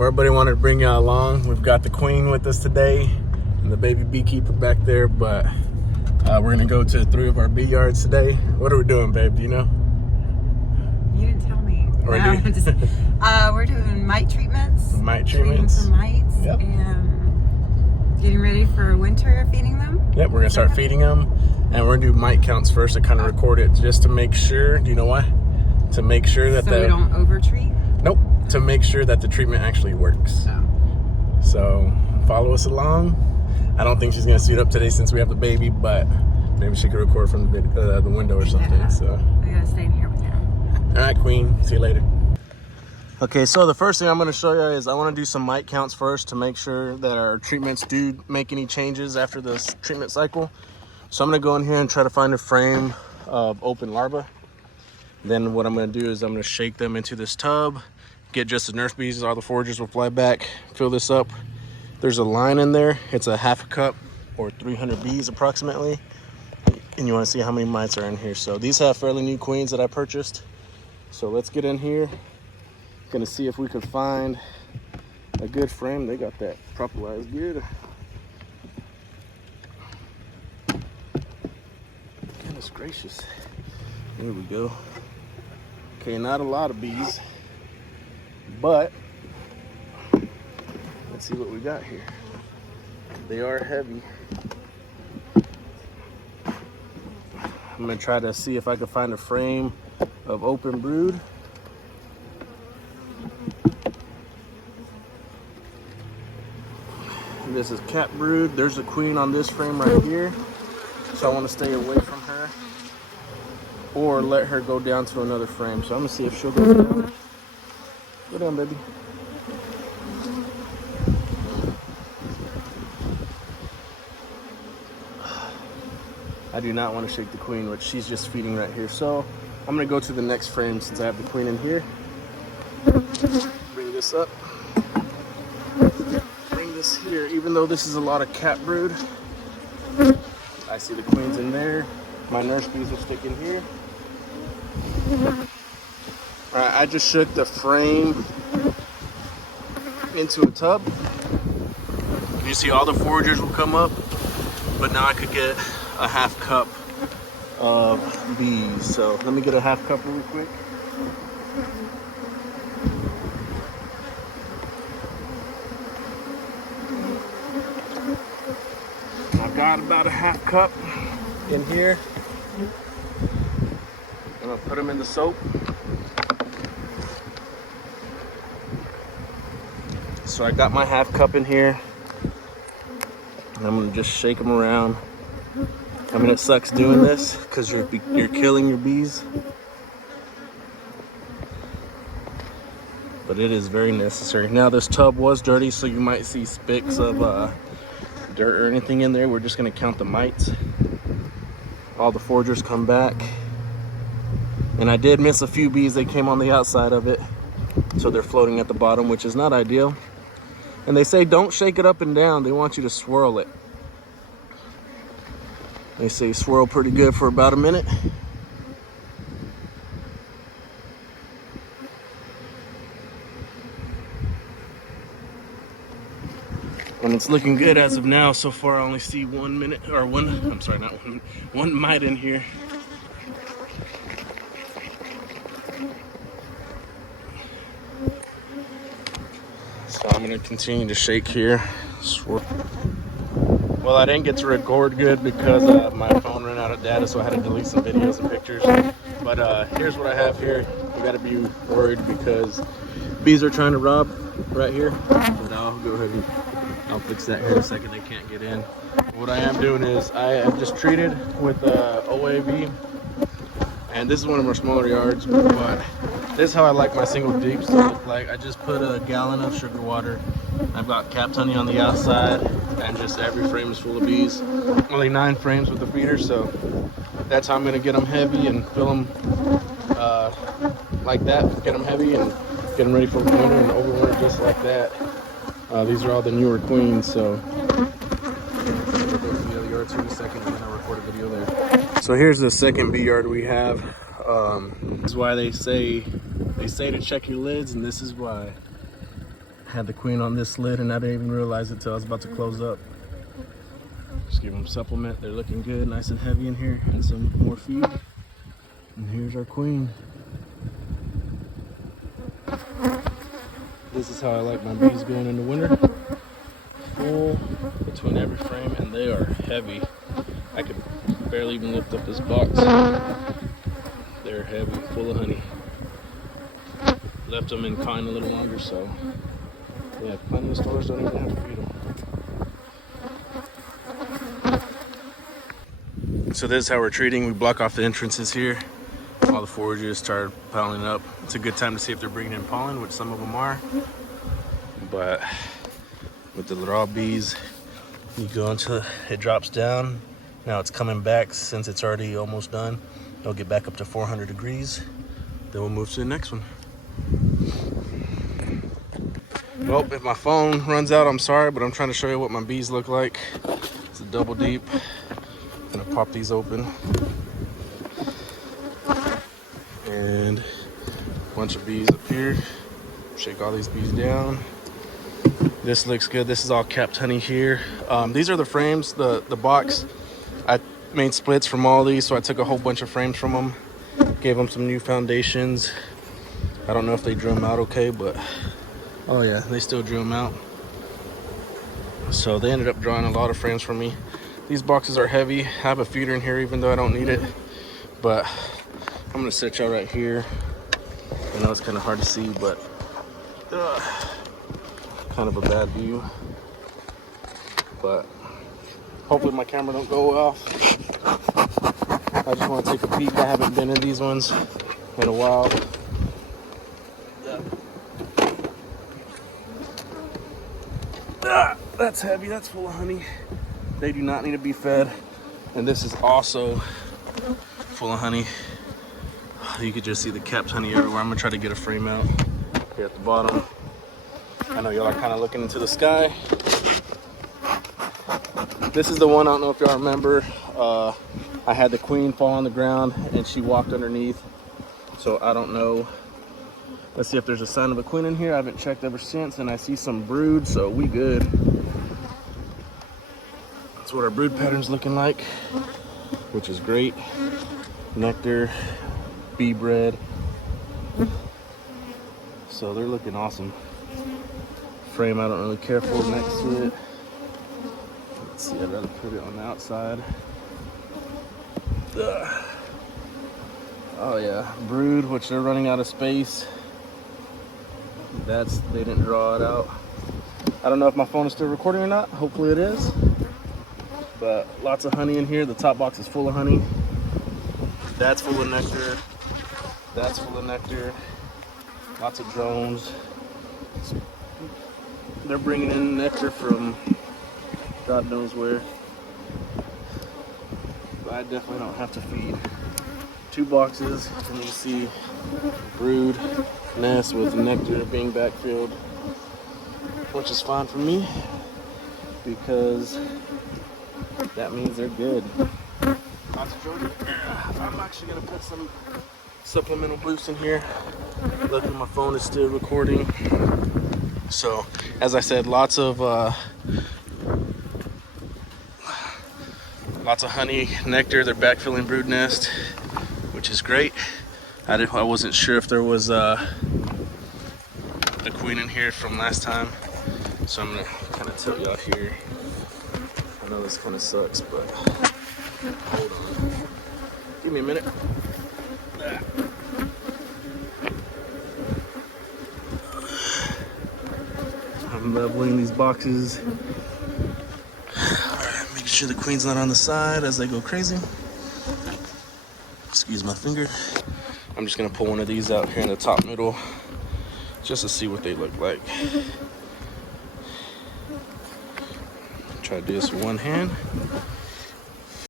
Well, everybody wanted to bring y'all along. We've got the queen with us today and the baby beekeeper back there, but we're gonna go to 3 of our bee yards today. What are we doing, babe? Do you know? You didn't tell me. We're doing mite treatments. Mite treatments. For mites. Yep. And getting ready for winter, feeding them. Yep, we're gonna start feeding them, and we're gonna do mite counts first to kind of record it, just to make sure. Do you know why? To make sure that we don't over-treat? Nope. To make sure that the treatment actually works. Oh. So follow us along. I don't think she's gonna suit up today since we have the baby, but maybe she could record from the window or something. Yeah. So I gotta stay in here with you. all right, queen. See you later. Okay, so the first thing I'm gonna show you is I wanna do some mite counts first to make sure that our treatments do make any changes after this treatment cycle. So I'm gonna go in here and try to find a frame of open larvae. Then what I'm gonna do is I'm gonna shake them into this tub, get just the nurse bees, all the foragers will fly back, fill this up. There's a line in there. It's a half a cup or 300 bees approximately. And you wanna see how many mites are in here. So these have fairly new queens that I purchased. So let's get in here. Gonna see if we could find a good frame. They got that properly good. Goodness gracious. There we go. Okay, not a lot of bees, but let's see what we got here. They are heavy. I'm gonna try to see if I can find a frame of open brood. This is cap brood. There's a queen on this frame right here, so I want to stay away from her or let her go down to another frame. So I'm gonna see if she'll go down. Go down, baby. I do not want to shake the queen, which she's just feeding right here. So I'm gonna go to the next frame since I have the queen in here. Bring this up. Bring this here. Even though this is a lot of cap brood, I see the queens in there. My nurse bees will stick in here. All right, I just shook the frame into a tub. You see all the foragers will come up, but now I could get a half cup of bees. So let me get a half cup real quick. I've got about a half cup in here. I'm gonna put them in the soap. So I got my half cup in here, and I'm gonna just shake them around. I mean, it sucks doing this because you're killing your bees, but it is very necessary. Now this tub was dirty, so you might see specks of dirt or anything in there. We're just gonna count the mites. All the foragers come back. And I did miss a few bees. They came on the outside of it, so they're floating at the bottom, which is not ideal. And they say don't shake it up and down. They want you to swirl it. They say swirl pretty good for about a minute. And it's looking good as of now. So far I only see 1 minute, or one mite in here. So I'm gonna continue to shake here. Well, I didn't get to record good because my phone ran out of data, so I had to delete some videos and pictures. But here's what I have here. You gotta be worried because bees are trying to rob right here. But I'll go ahead and I'll fix that here in a second. They can't get in. What I am doing is I have just treated with OAV. And this is one of our smaller yards, but this is how I like my single deeps to look like. I just put a gallon of sugar water. I've got capped honey on the outside, and just every frame is full of bees. Only 9 frames with the feeder, so that's how I'm gonna get them heavy and fill them like that. Get them heavy and get them ready for winter and overwinter just like that. These are all the newer queens, so I'll go to the other yard in a second, and then I'll record a video there. So here's the second bee yard we have. This is why they say to check your lids, and this is why. Had the queen on this lid and I didn't even realize it till I was about to close up. Just give them supplement. They're looking good, nice and heavy in here, and some more feed. And here's our queen. This is how I like my bees going in the winter. Full between every frame, and they are heavy. I could barely even lift up this box. They're heavy, full of honey. Left them in kind a little longer, so yeah, plenty of stores don't even have to feed them. So this is how we're treating. We block off the entrances here. All the foragers start piling up. It's a good time to see if they're bringing in pollen, which some of them are. But with the raw bees, you go until it drops down. Now it's coming back since it's already almost done. It'll get back up to 400 degrees. Then we'll move to the next one. Well, if my phone runs out, I'm sorry, but I'm trying to show you what my bees look like. It's a double deep. I'm gonna pop these open. And a bunch of bees up here. Shake all these bees down. This looks good. This is all capped honey here. These are the frames, the box. I made splits from all these, so I took a whole bunch of frames from them. Gave them some new foundations. I don't know if they drew them out okay, but oh yeah, they still drew them out. So they ended up drawing a lot of frames from me. These boxes are heavy. I have a feeder in here even though I don't need it, but I'm gonna set y'all right here. I know it's kind of hard to see, but kind of a bad view. But hopefully my camera don't go off. I just want to take a peek. I haven't been in these ones in a while. That's heavy. That's full of honey. They do not need to be fed. And this is also full of honey. You could just see the capped honey everywhere. I'm gonna try to get a frame out here at the bottom. I know y'all are kind of looking into the sky. This is the one, I don't know if y'all remember. I had the queen fall on the ground and she walked underneath. So I don't know. Let's see if there's a sign of a queen in here. I haven't checked ever since, and I see some brood, so we good. That's what our brood pattern's looking like, which is great. Nectar, bee bread. So they're looking awesome. Frame I don't really care for next to it. Let's see, I'd rather put it on the outside. Ugh. Oh yeah, brood, which they're running out of space. They didn't draw it out. I don't know if my phone is still recording or not. Hopefully it is. But lots of honey in here. The top box is full of honey. That's full of nectar. That's full of nectar. Lots of drones. They're bringing in nectar from God knows where. But I definitely don't have to feed. 2 boxes, and you see brood nest with nectar being backfilled, which is fine for me because that means they're good. I'm actually gonna put some supplemental boost in here. Luckily my phone is still recording. So as I said, lots of honey, nectar. They're backfilling brood nest, which is great. I wasn't sure if there was the queen in here from last time, so I'm gonna kind of tilt y'all here. I know this kind of sucks, but hold on. Give me a minute. I'm leveling these boxes. Alright, making sure the queen's not on the side as they go crazy. Excuse my finger. I'm just gonna pull one of these out here in the top middle just to see what they look like. Try to do this with one hand.